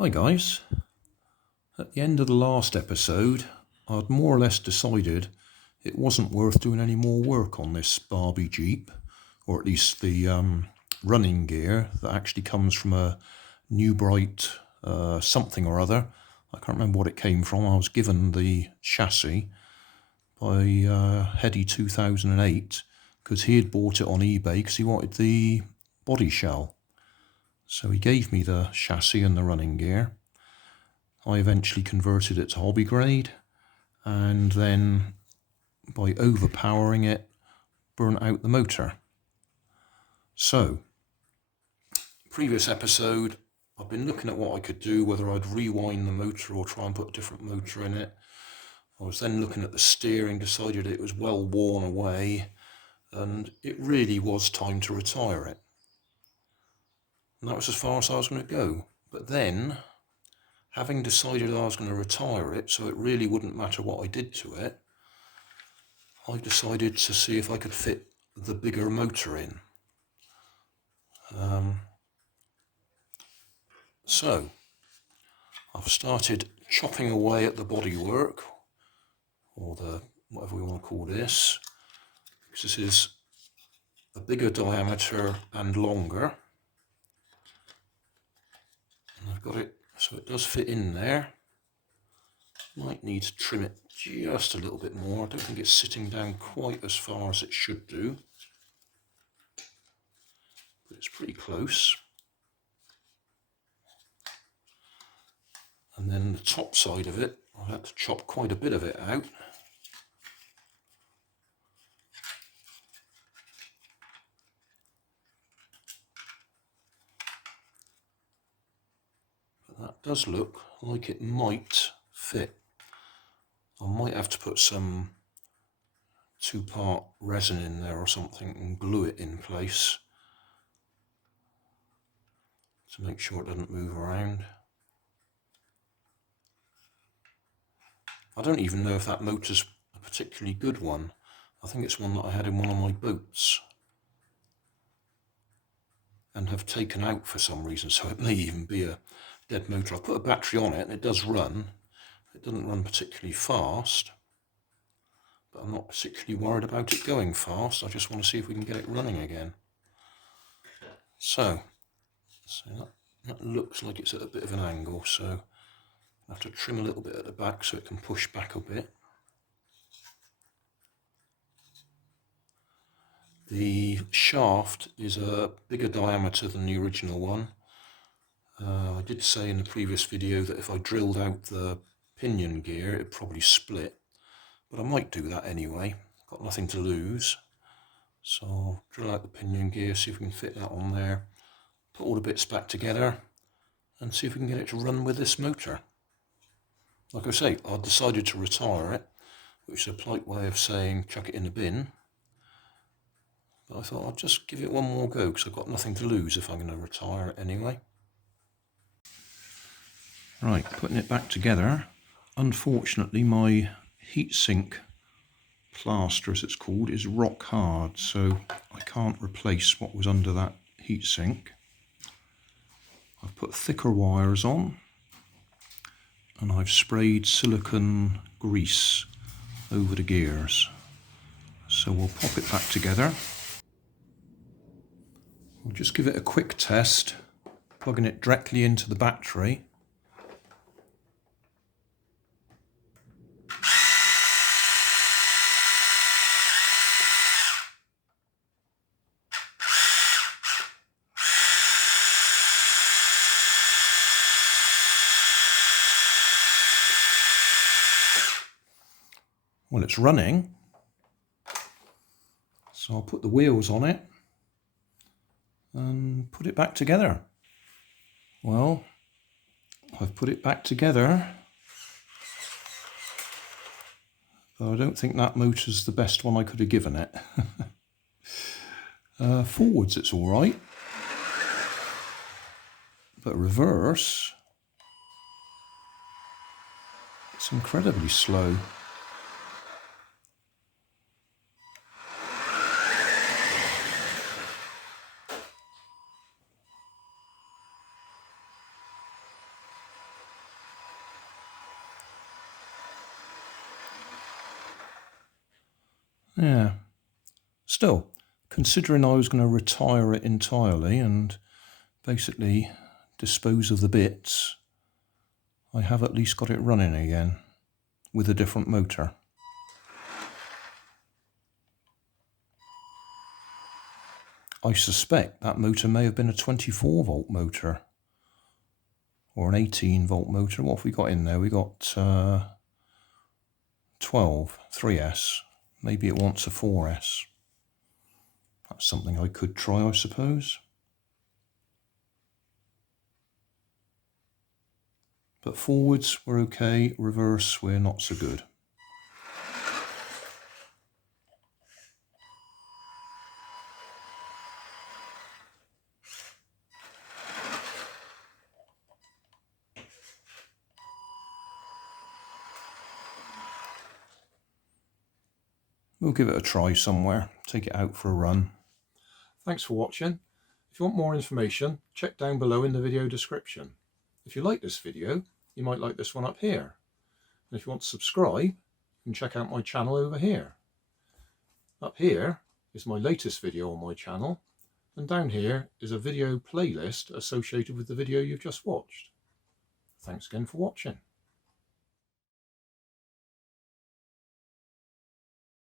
Hi guys. At the end of the last episode, I'd more or less decided it wasn't worth doing any more work on this Barbie Jeep, or at least the running gear that actually comes from a GrandadIsAnOldMan something or other. I can't remember what it came from. I was given the chassis by Heady 2008 because he had bought it on eBay because he wanted the body shell. So he gave me the chassis and the running gear. I eventually converted it to hobby grade, and then by overpowering it, burnt out the motor. So, previous episode, I've been looking at what I could do, whether I'd rewind the motor or try and put a different motor in it. I was then looking at the steering, decided it was well worn away, and it really was time to retire it. And that was as far as I was going to go. But then, having decided I was going to retire it, so it really wouldn't matter what I did to it, I decided to see if I could fit the bigger motor in. So, I've started chopping away at the bodywork, or the whatever we want to call this, because this is a bigger diameter and longer. And I've got it so it does fit in there. Might need to trim it just a little bit more. I don't think it's sitting down quite as far as it should do, but it's pretty close. And then the top side of it, I had to chop quite a bit of it out. But that does look like it might fit. I might have to put some 2-part resin in there or something and glue it in place to make sure it doesn't move around. I don't even know if that motor's a particularly good one. I think it's one that I had in one of my boats and have taken out for some reason, so it may even be a dead motor. I've put a battery on it and it does run. It doesn't run particularly fast, but I'm not particularly worried about it going fast. I just want to see if we can get it running again. So that looks like it's at a bit of an angle, so I have to trim a little bit at the back so it can push back a bit. The shaft is a bigger diameter than the original one. I did say in the previous video that if I drilled out the pinion gear it'd probably split, but I might do that anyway. Got nothing to lose. So I'll drill out the pinion gear, see if we can fit that on there, put all the bits back together and see if we can get it to run with this motor. Like I say, I decided to retire it, which is a polite way of saying chuck it in the bin. But I thought I'd just give it one more go because I've got nothing to lose if I'm going to retire it anyway. Right, putting it back together. Unfortunately, my heatsink plaster, as it's called, is rock hard, so I can't replace what was under that heatsink. I've put thicker wires on and I've sprayed silicone grease over the gears. So we'll pop it back together. We'll just give it a quick test, plugging it directly into the battery. Well, it's running, so I'll put the wheels on it and put it back together. Well, I've put it back together, but I don't think that motor's the best one I could have given it. Forwards it's all right, but reverse, it's incredibly slow. Yeah. Still, considering I was going to retire it entirely and basically dispose of the bits, I have at least got it running again with a different motor. I suspect that motor may have been a 24 volt motor or an 18 volt motor. What have we got in there? We got 12, 3S. Maybe it wants a 4S. That's something I could try, I suppose. But forwards we're okay, reverse we're not so good. We'll give it a try somewhere, take it out for a run. Thanks for watching. If you want more information, check down below in the video description. If you like this video, you might like this one up here. And if you want to subscribe, you can check out my channel over here. Up here is my latest video on my channel, and down here is a video playlist associated with the video you've just watched. Thanks again for watching.